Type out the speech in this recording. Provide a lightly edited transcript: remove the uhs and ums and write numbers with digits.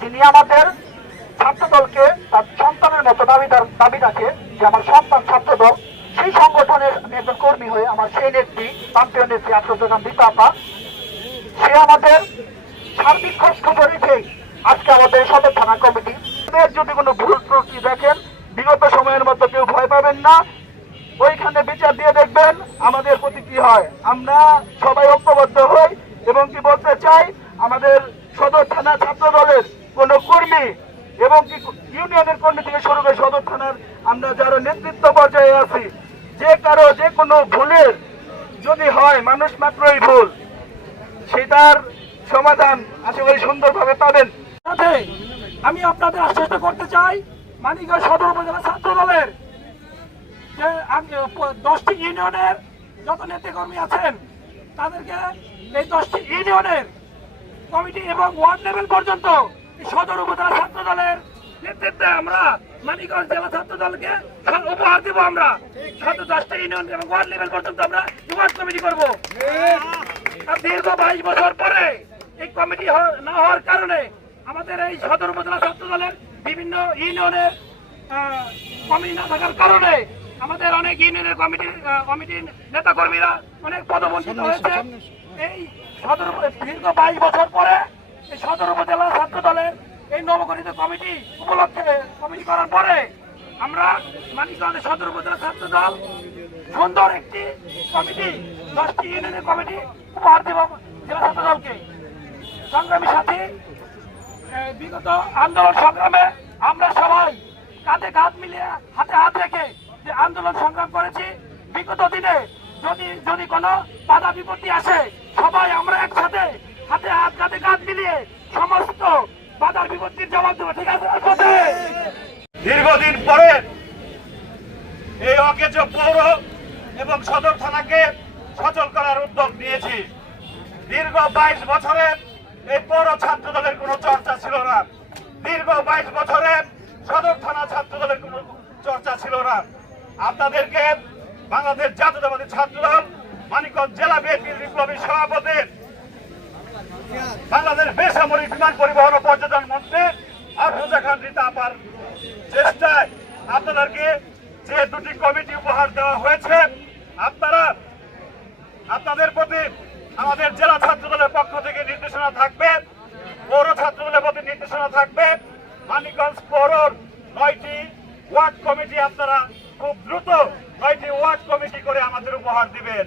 তিনি আমাদের ছাত্র দলকে তার সন্তানের মতো দাবি রাখে যে আমার সন্তান ছাত্র দল, সেই সংগঠনের আমি একজন কর্মী হয়ে আমার সেই নেত্রী প্রান্তীয় নেত্রী আফরোজা রীতা আপা, সে আমাদের সার্বিক খোঁজ খবর রেখেই আজকে আমাদের সদর থানা কমিটি, যদি কোনো ভুল ত্রুটি দেখেন বিগত সময়ের মতো কেউ ভয় পাবেন না, ওইখানে বিচার দিয়ে দেখবেন আমাদের প্রতি কি হয়। আমরা সবাই ঐক্যবদ্ধ হই এবং কি বলতে চাই, আমাদের সদর থানা ছাত্র দলের কোন কর্মী এবং কি ইউনিয়নের কর্মী থেকে শুরু করে সদর থানার আমরা যারা নেতৃত্ব পর্যায়ে আছি, যে কারো যে কোনো ভুলের যদি হয়, মানুষ মাত্রই ভুল, সেটার সমাধান আশা করি সুন্দরভাবে পাবেন। আমি আপনাদের আশ্বস্ত করতে চাই, মানিকগঞ্জ সদর উপজেলা ছাত্র দলের যে 10টি ইউনিয়নের যত নেতাকর্মী আছেন তাদেরকে এই 10টি ইউনিয়নের কমিটি এবং ওয়ার্ড লেভেল পর্যন্ত সদর উপজেলা ছাত্র দলের নেতৃত্বে আমরা মানিকগঞ্জ জেলা ছাত্র দলকে উপহার দিব। আমরা 10টা ইউনিয়ন এবং ওয়ার্ড লেভেল পর্যন্ত আমরা ওয়ার্ড কমিটি করবো। দীর্ঘ 22 বছর পরে এই কমিটি না হওয়ার কারণে আমাদের এই সদর উপজেলা ছাত্র দলের বিভিন্ন ইউনিয়নের কমিটি না থাকার কারণে আমাদের অনেক ইউনিয়নের কমিটির নেতা কর্মীরা অনেক পদবঞ্চিত হয়েছে। এই সদর দীর্ঘ 22 বছর পরে এই সদর উপজেলা ছাত্র দলের এই নবগঠিত কমিটি উপলক্ষে কমিটি করার পরে আমরা মানিকগঞ্জ সদর উপজেলা ছাত্র দল সুন্দর একটি কমিটি 10টি ইউনিয়নের কমিটি উপহার দেব জেলা ছাত্র দলকে। সংগ্রামী সাথী, বিগত আন্দোলন সংগ্রামে আমরা সবাই কাঁধে কাঁধ মিলিয়ে হাতে হাত রেখে যে আন্দোলন সংগ্রাম করেছি, বিগত দিনে যদি কোনো বাধা বিপত্তি আসে সবাই আমরা একসাথে হাতে হাত কাঁধে কাঁধ মিলিয়ে সমস্ত বাধার বিপত্তির জবাব দেবো। ঠিক আছে? দীর্ঘদিন পরে এই অকেজ পৌর এবং সদর থানাকে সচল করার উদ্যোগ নিয়েছি। দীর্ঘ 22 বছরে এই পৌর ছাত্র দলের কোনো চর্চা ছিল না। দীর্ঘ 22 বছরে সদর থানা ছাত্র দলের কোনো চর্চা ছিল না। আপনাদেরকে বাংলাদেশ জাতীয়তাবাদী ছাত্র দল মানিকগঞ্জ জেলা বিএনপির বিপ্লবী সভাপতি, বাংলাদেশ বেসামরিক বিমান পরিবহন ও পর্যটন মন্ত্রী আফরোজা খান রীতা আপার চেষ্টায় আপনাদেরকে যে 2টি কমিটি উপহার দেওয়া হয়েছে, আপনাদের প্রতি আমাদের জেলা ছাত্র দলের পক্ষ থেকে নির্দেশনা থাকবে, পৌর ছাত্র দলের প্রতি নির্দেশনা থাকবে, মানিকগঞ্জ পৌরর 9টি ওয়ার্ড কমিটি আপনারা খুব দ্রুত 9টি ওয়ার্ড কমিটি করে আমাদের উপহার দিবেন।